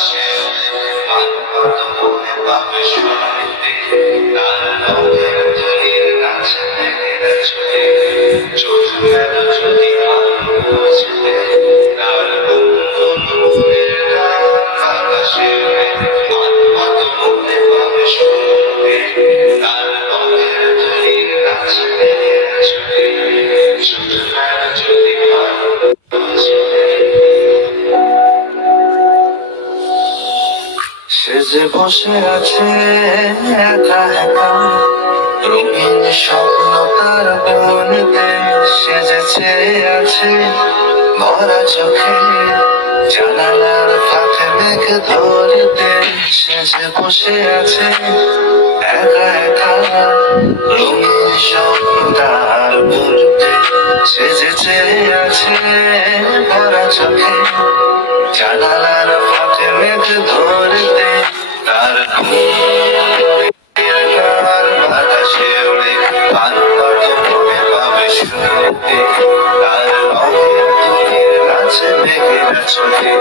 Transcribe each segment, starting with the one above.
বাতাসে মানবত মনে পাবে শুনতে তার রঙের তুলির নাচে মেঘেরা ছুটে চোখ মেল যদি আলো বুঝতে তার গুনগুনের গান বাতাসে মানবত মনে পাবে শুনতে তার রঙের তুলির নাচে মেঘেরা ছুটে চোখ মেল যদি আলো বুঝতে সে যে বসে আছে একা একা রঙিন স্বপ্ন তার মনেতে সে যে চেয়ে আছে ভরা চোখে জানালার ফাঁকে মেঘ ধরতে সে যে বসে আছে একা একা রঙিন স্বপ্ন তার মনেতে সে যে চেয়ে আছে ভরা চোখে জানালার ফাঁকে মেঘ ধরতে তার বাতাসে উড়ে পানপাত মনে পাবে শুনতে তার রঙের তুলির নাচে মেঘেরা ছুটে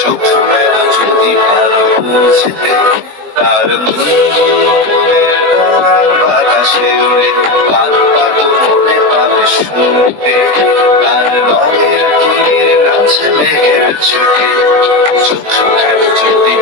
চোখ মেলা যদি ভালো বুঝতে তার বাতাসে উড়ে পানপাত মনে পাবে শুনতে তার রঙের তুলির নাচে মেঘেরা ছুটে চোখ মেলা যদি